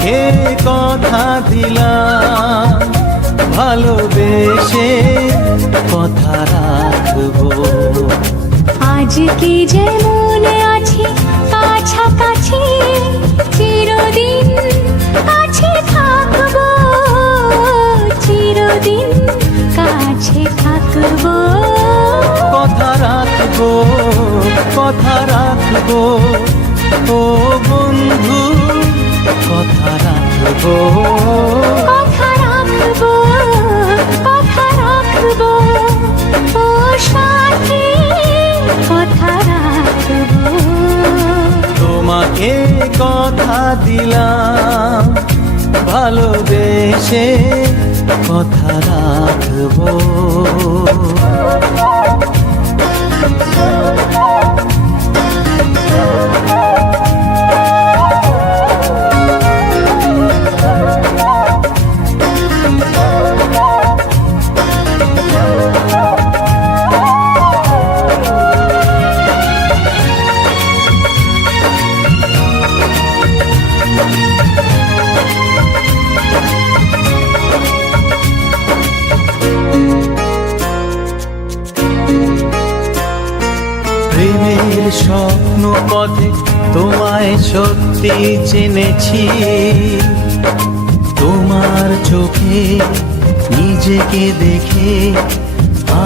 তোমাকে কথা দিলাম, ভালোবেসে কথা রাখবো। আজকে যেমন আছি কাছাকাছি, চিরদিন কাছে থাকবো, চিরদিন কাছে থাকবো। কথা রাখবো, কথা রাখবো, ও বন্ধু কথা রাখবো। কথা রাখবো, কথা রাখবো, ও সাথী কথা রাখবো। তোমাকে কথা দিলাম, ভালোবেসে কথা রাখবো। প্রেমের স্বপ্ন পথে তোমায় সত্যি চিনেছি, তোমার চোখে নিজেকে দেখে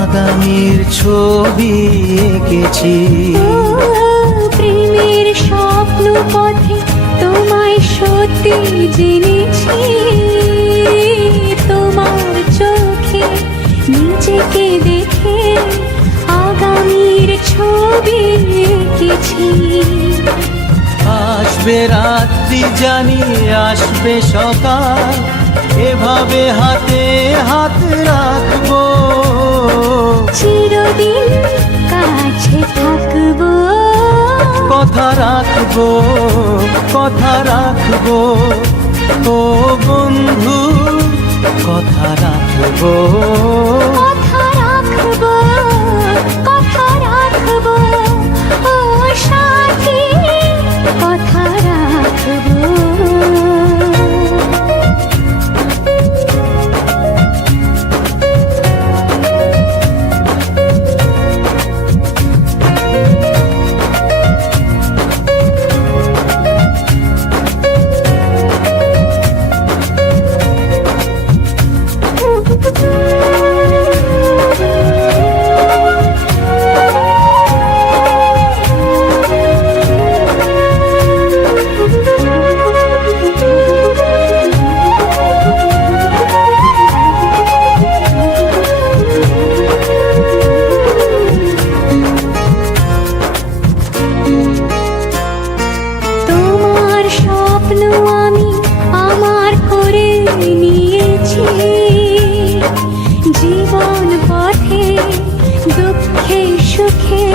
আগামীর ছবি এঁকেছি। প্রেমের স্বপ্ন পথে তোমায় সত্যি জেনেছি, তোমার চোখে নিজেকে দেখে আগামীর ছবি এঁকেছি। আসবে রাত্রি জানি আসবে সকাল, এভাবে হাতে হাত রাখবো, চিরদিন কাছে থাকবো। কথা রাখবো, কথা রাখবো, ও বন্ধু কথা রাখবো। কথা রাখবো, কথা রাখবো, ও সাথী কথা রাখবো। তোমার স্বপ্ন আমি আমার করে নিয়েছি, জীবন পথে দুঃখে সুখে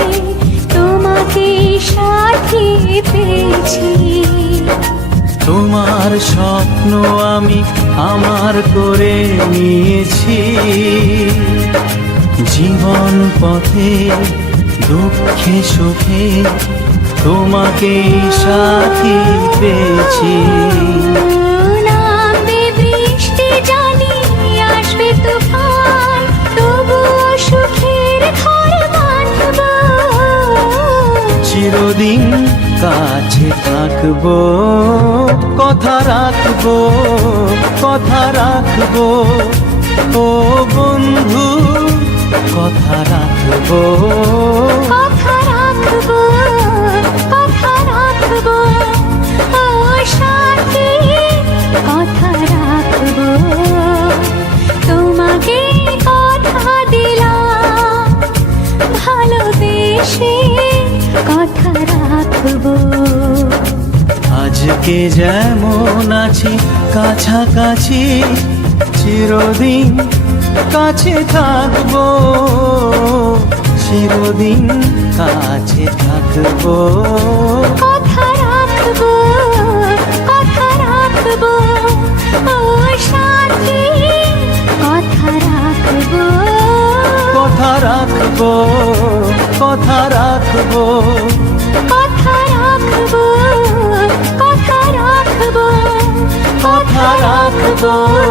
তোমাকে সাথী পেয়েছি। তোমার স্বপ্ন আমি আমার করে নিয়েছি, জীবন পথে দুঃখে সুখে তোমাকে সাথী পেয়েছি। নামবে বৃষ্টি জানি আসবে তুফান, তবুও সুখের ঘর বাঁধব, চিরদিন কাছে থাকবো। কথা রাখবো, কথা রাখবো, ও বন্ধু কথা রাখবো। কথা রাখবো, কথা রাখবো, ও সাথী কথা রাখবো। তোমাকে কথা দিলাম, ভালোবেসে কথা রাখবো। আজকে যেমন আছি কাছাকাছি, চিরদিন কাছে থাকবো, চিরদিন কাছে থাকবো। কথা রাখবো, কথা রাখবো, ও সাথী কথা রাখবো। কথা রাখবো, কথা রাখবো, কথা রাখবো, কথা রাখবো, ও রাখবো